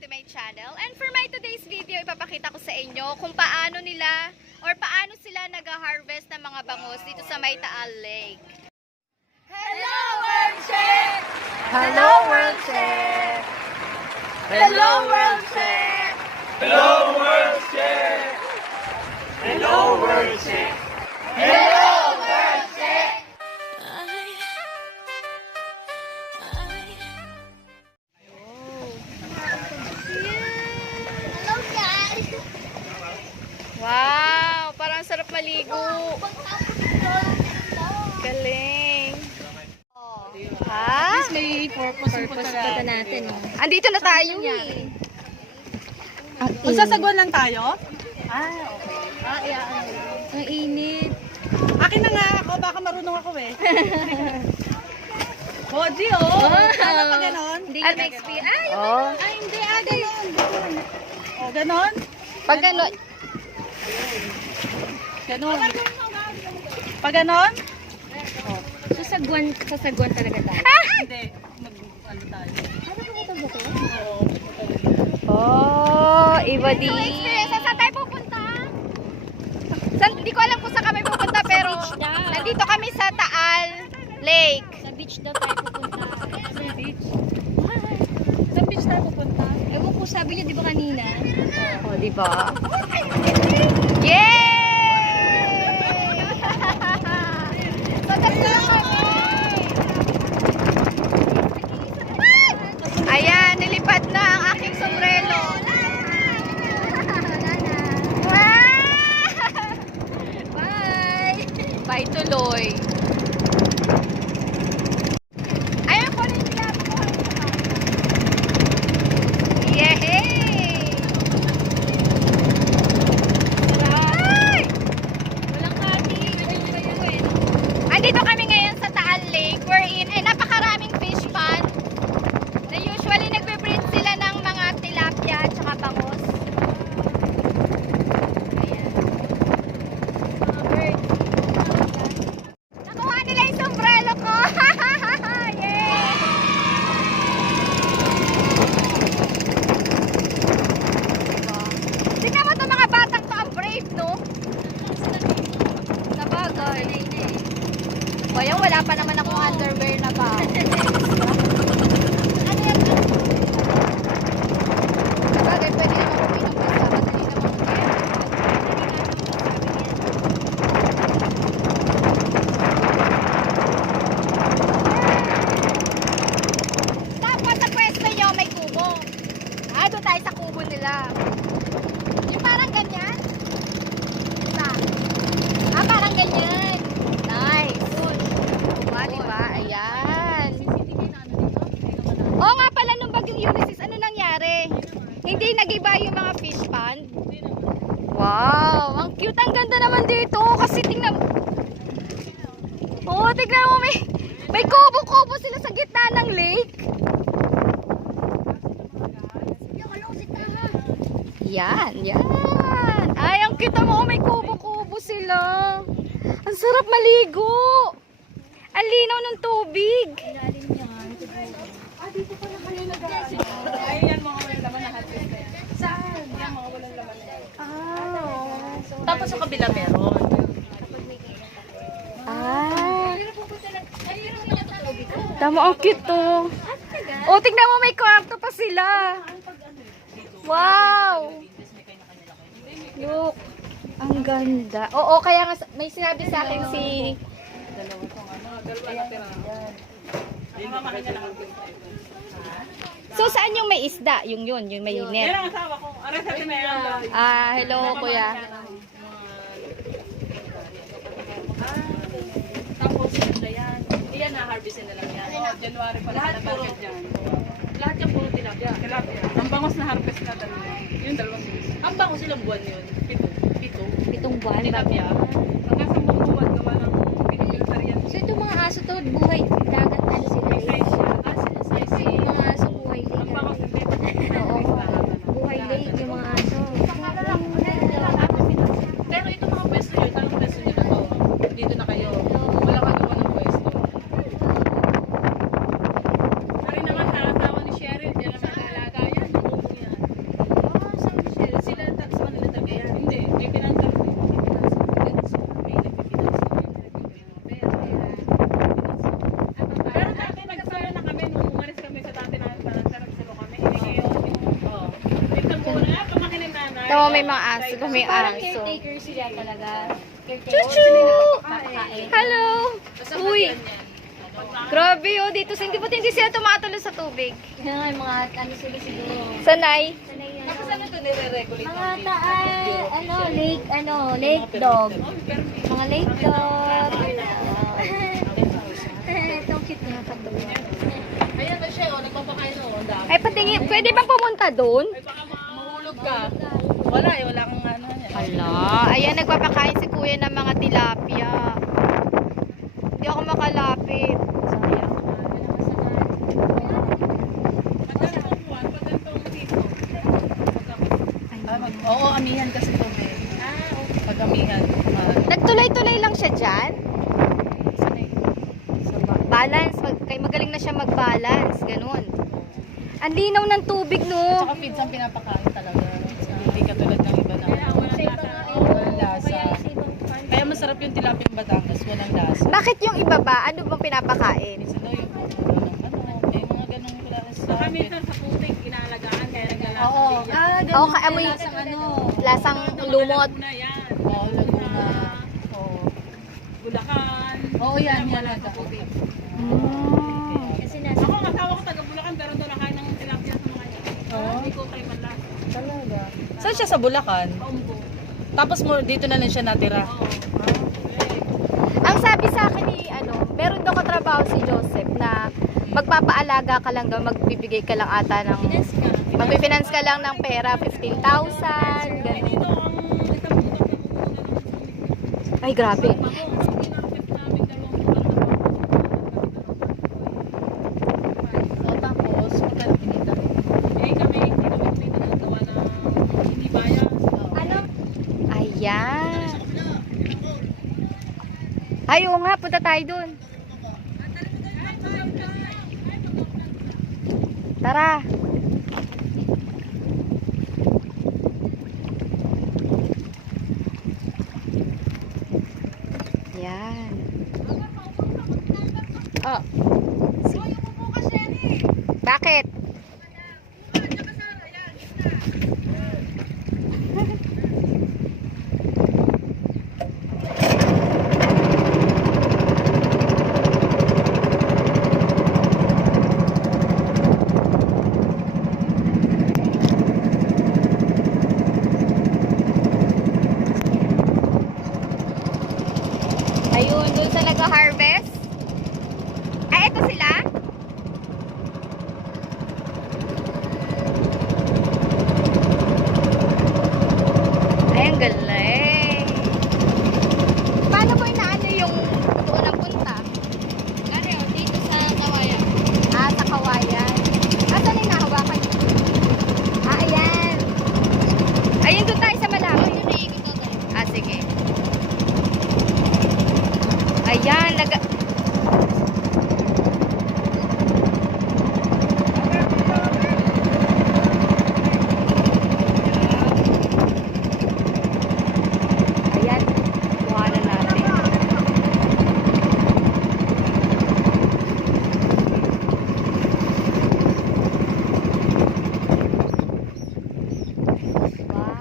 to my channel. And for my today's video, ipapakita ko sa inyo kung paano nila or paano sila nag-harvest ng mga bangus dito sa May Taal Lake. Hello, World Check! Hello, World Check! Hello, World Check! Hello, World Check! Hello, World Check! Hello, maligo. Galing. Ha? May purpose, purpose pa natin. Oh. Andito na tayo eh. Kung sasagwan lang tayo? Ang init. Akin na nga ako, baka marunong ako eh. Boji oh! Ano pa ganon? Hindi ka na-experience. Ay, Oh. ay, hindi. Ah, ganon. O, ganon? Pag gano'n, Ganon. Pag ganon? Sasagwan, sasagwan talaga tayo. Hindi. Mag, ano tayo? Oh, iba di. Experience, saan tayo pupunta? San, di ko alam kung saan kami pupunta pero nandito kami sa Taal Lake. Sa beach daw tayo pupunta. Sa beach. Sa beach tayo pupunta. Ewan ko, sabi niya, di ba kanina? Oh, di ba? Yay! Maligo. Ang linaw ng tubig. Ay, yan mga walang laman na hot na yan. Saan? Yan mga walang laman na yan. Ah. Tapos sa kabila meron. Ah. Tama, ang cute to. Oh, tignan mo, may kwarto pa sila. Wow. Look. Ang ganda. Oo, kaya nga, may sinabi sa akin si... So, saan yung may isda? Yung yun, yung may Yan net. ang asawa ko. Aray sa yan. Ah, hello, kuya. Tapos yan na yan. Iyan na, harvestin na lang yan. Oh, January pa lahat puro dyan. Lahat yan puro tilapia. Tilapia. Ang bangos na harvest na dalawa. Yung dalawang series. Ang bangos ilang buwan yun? Ng pinipilter yan. So, itong mga aso to, buhay dagat ano sila. May size siya. Ah, sila size. Yung mga aso buhay Ang lake. bangos ng pito. Oo. Buhay lake yung mga aso. Pero ito mga pwesto yun, anong pwesto nyo na to? Dito na kayo. Wala ka gawa ng pwesto. Ari naman, nakatawa ni Cheryl. Diyan naman alaga yan. Buong yan. Tama, may aso. May Parang aso. caretaker sila talaga. Chuchu! Hello! Uy! Grabe oh, dito sa hindi pa hindi sila tumatulo sa tubig. Kaya nga, mga ano sila siguro. Sanay. Sanay yan. Tapos ano ito nire-regulate Mga taay, ano, lake, ano, lake dog. Mga lake dog. Itong cute nga katuwa. Ayan na siya, oh, nagpapakain oh, ang dami. Ay, patingin, pwede bang pumunta doon? Baka mahulog ka. Wala eh, wala kang ano yan. Ala, ayan, nagpapakain si kuya ng mga tilapia. Hindi ako makalapit. Sayang. Ah, Oo, amihan kasi ito, be. Pag amihan, Nagtuloy-tuloy lang siya dyan. Balance. Mag, kay magaling na siya mag-balance. Ganun. Ang linaw ng tubig, no? Tsaka feeds ang pinapakain talaga. Hindi katulad ng iba na. Walang lasa. Kaya masarap yung tilapia Batangas, walang lasa. Bakit yung iba ba? Ano bang pinapakain? Minsan daw yung ano, ano, may mga ganong klase. Kami sa putik, inaalagaan, kaya naglalasa. Oo. Ah, Oo, oh, kaamoy lasang ano. lasang lumot. Oo, Laguna. Oo. Bulacan. Oo, yan, yan. Sa putik. Mm. Kasi nasa Ako, ang asawa ko taga Bulacan, pero doon nakain ng tilapia sa mga yan. Oo. Hindi ko tayo man lang. Talaga. Saan siya sa Bulacan? Paumbo. Tapos mo dito na lang siya natira. Ang sabi sa akin ni ano, meron daw katrabaho si Joseph na magpapaalaga ka lang daw, magbibigay ka lang ata ng magpifinance ka lang ng pera, 15,000, ganun. Dito ang isang puto ng Ay, grabe. Ako, ang ginamit namin dalawang buwan So, tapos, magkano kinita rin? Eh kami, hindi kami may nagagawa na hindi bayan. Ano? Ayan. Ay, oo nga, punta tayo dun. Tara. Yan. Oh. Bakit? Ayun, dun sa nag-harvest. Ay, eto sila? Ay, ang galing. Paano mo inaano yung doon ang punta? Gari, oh, dito sa Kawayan. Ah, sa kawayan. Asan yung nahawakan? Ah, ayan. Ayun, doon tayo sa malaki. Ah, sige. Ayan, naga... Ayan, kuha na natin. Wow.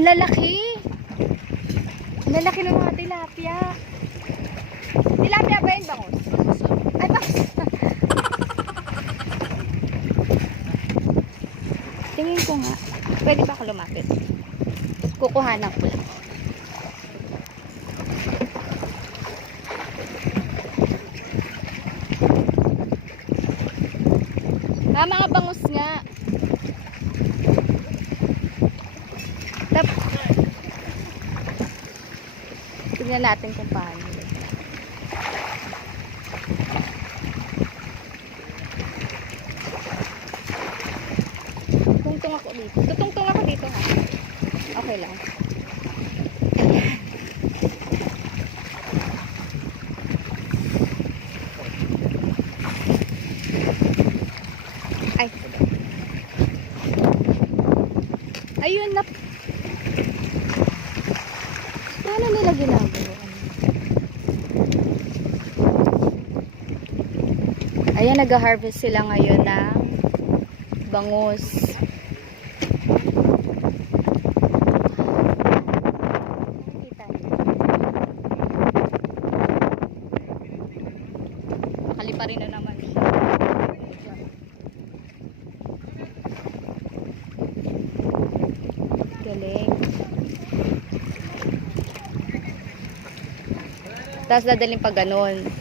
Ang lalaki. Ang lalaki ng mga tilapia. Tilapia ba yung bangus? Ay, bangus. Tingin ko nga. Pwede ba ako lumapit? Kukuhanan ko lang. Ah, mga bangus nga. Tap. Tingnan natin kung paano. Tungtong ako dito. Tutungtong ako dito ha. Okay lang. Ay. Ayun na. Paano nila ginagawa? Ayan, nag-harvest sila ngayon ng bangus. Nakalipa rin na naman siya. Galing. Tapos dadaling pa ganun.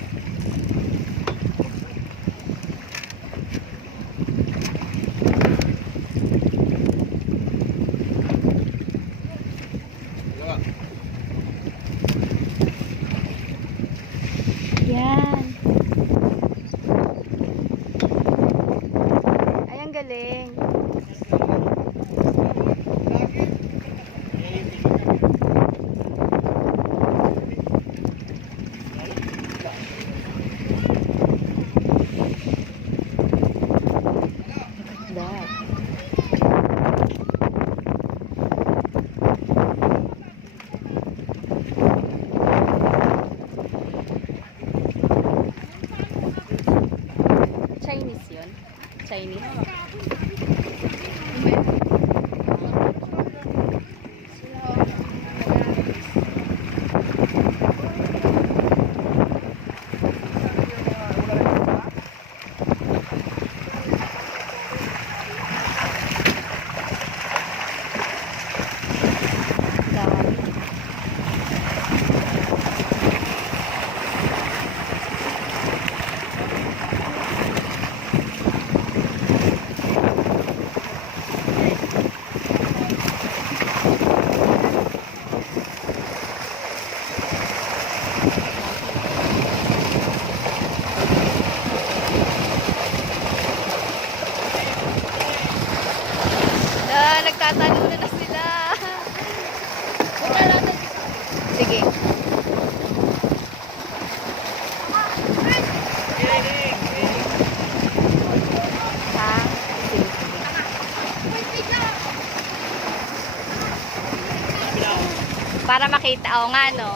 Makita. Oo nga, no?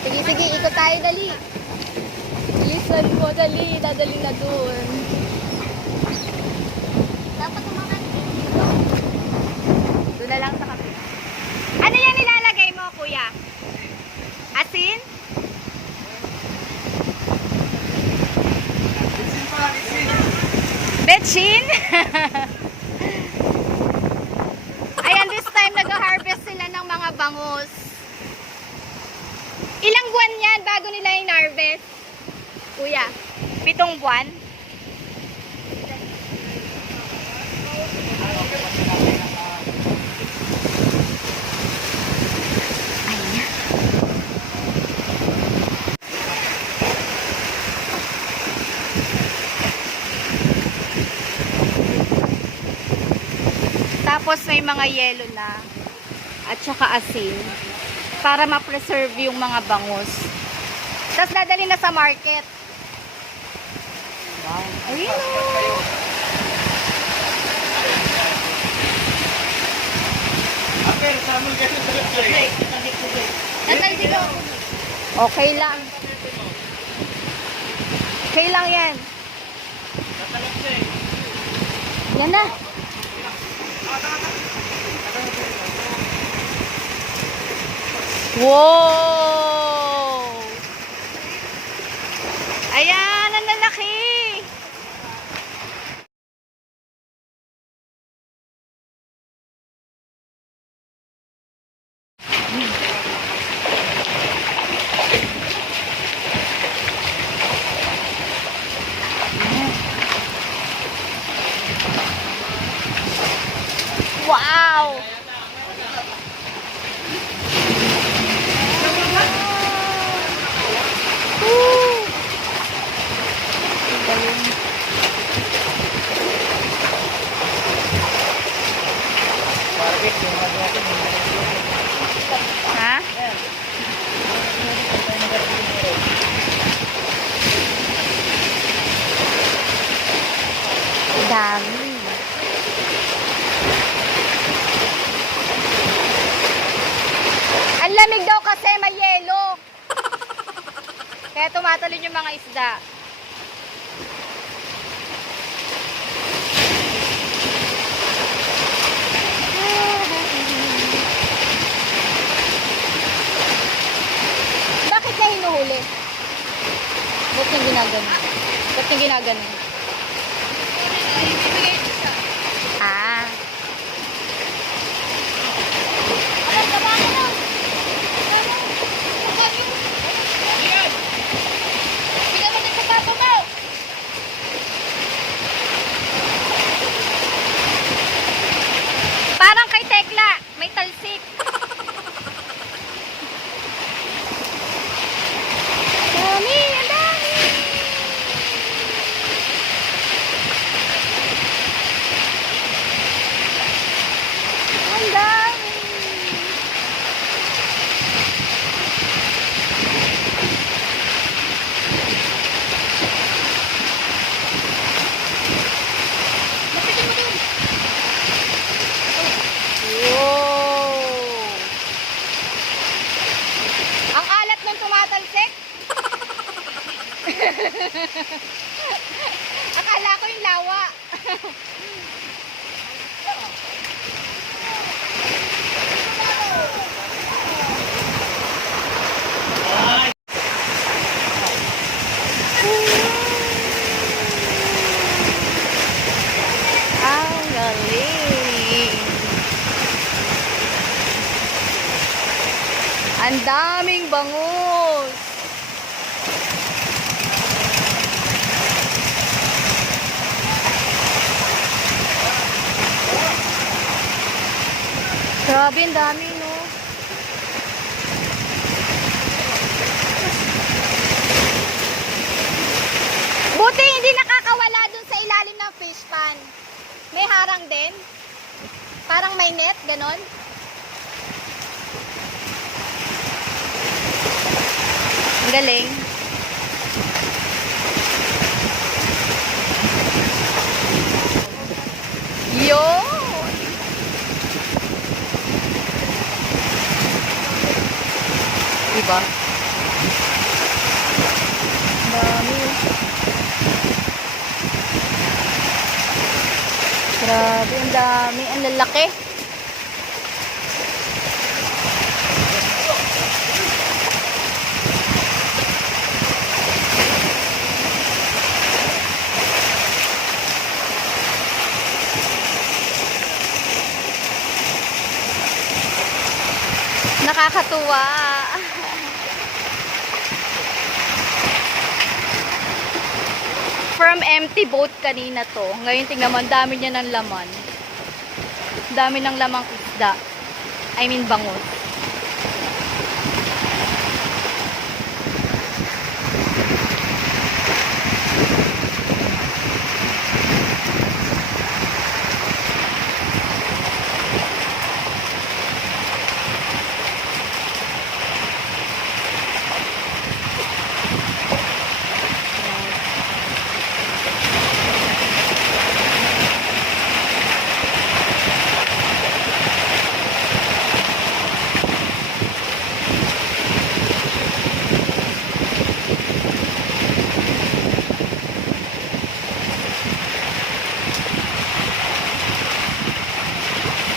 Sige, sige. Ikot tayo, dali. Listen mo, dali. Dadali na dun. Dapat umangat dito. Doon na lang sa kapila. Ano yan nilalagay mo, kuya? Asin? Betchin? Ayan, this time nag-harvest sila ng mga bangus. Ilang buwan yan bago nila yung harvest? Kuya, pitong buwan? Tapos may mga yelo na at saka asin para ma-preserve yung mga bangus. Tapos dadali na sa market. Wow. Ayun o. Dito. Okay lang. Okay lang yan. Yan na. Wow! Ayan, ang lalaki! Wow! Woo! Ang galing. Ha? Dami. Ang lamig daw kasi may yelo. Kaya tuma tumatalon yung mga isda. Bakit niya hinuhuli? Ba't niya ginagano? Ba't niya ginagano? Ang galing. Yun! Diba? Dami. Grabe, ang dami. Ang lalaki. Nakakatuwa. From empty boat kanina to. Ngayon tingnan mo, dami niya ng laman. Dami ng lamang isda. I mean bangus.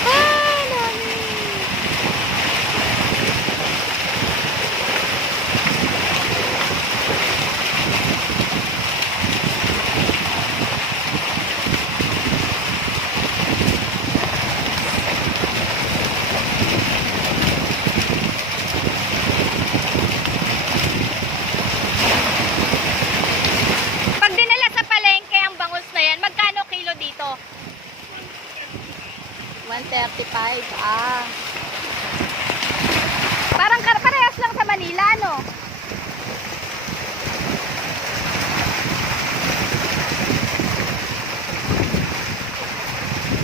Ah, dami. Pag dinala sa palengke ang bangus na yan, magkano kilo dito? 135. Ah. Parang kar- parehas lang sa Manila, no?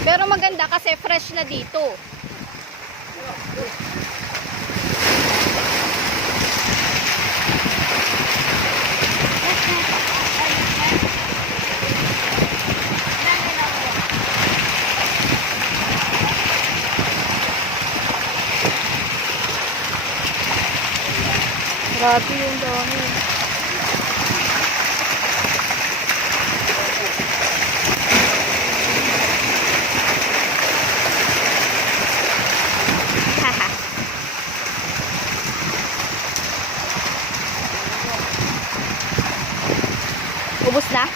Pero maganda kasi fresh na dito. Grabe yung dami. Na.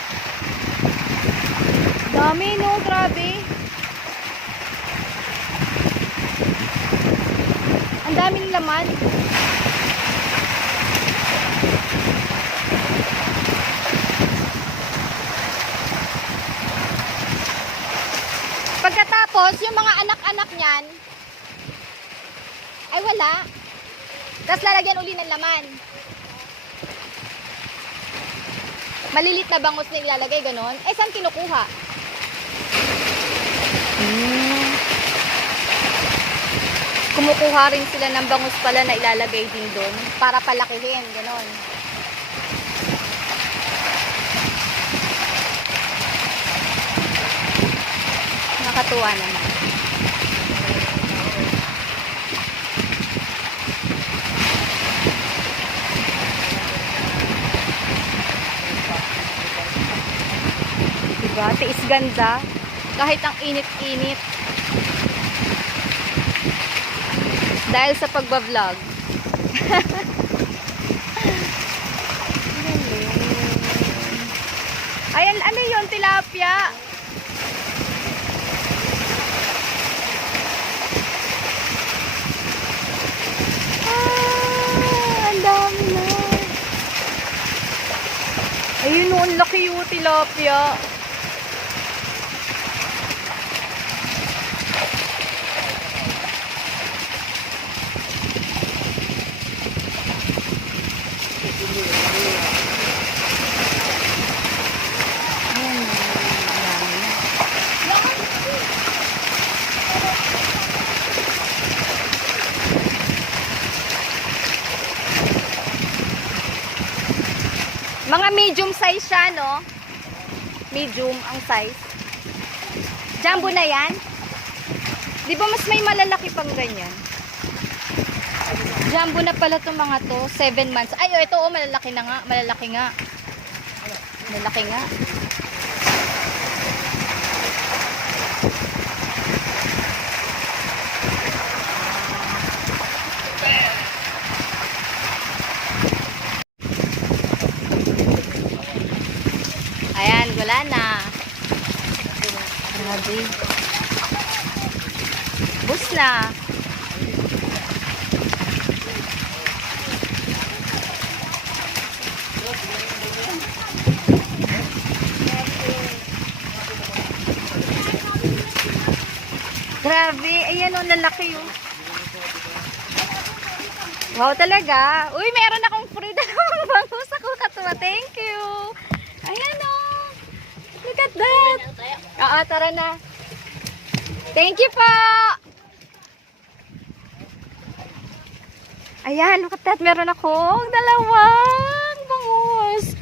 Dami no, grabe. Ang daming laman. Pagkatapos, yung mga anak-anak niyan, ay wala. Tapos lalagyan uli ng laman. Malilit na bangus na ilalagay, ganon. Eh, saan kinukuha? Hmm. Kumukuha rin sila ng bangus pala na ilalagay din doon para palakihin, ganon. Nakatuwa naman. Diba? Tiis ganda. Kahit ang init-init. Dahil sa pagbablog. Ayan, ano yun? Tilapia. Ah, ang dami na. Ayun, ang laki yung tilapia. Ayan, ang dami. Mga medium size siya, no? Medium ang size. Jumbo na yan? Di ba mas may malalaki pang ganyan? Jumbo na pala itong mga to. 7 months. Ay, oh, ito, oh, malalaki na nga. Malalaki nga. Malalaki nga. Ayan, wala na. Grabe. Bus na. Grabe. Ayan o, lalaki yun. Wow talaga. Uy, meron akong free dalawang bangus ako katuwa. Thank you. Ayan o. Look at that. Oo, tara na. Thank you po. Ayan, look at that. Meron akong dalawang bangus.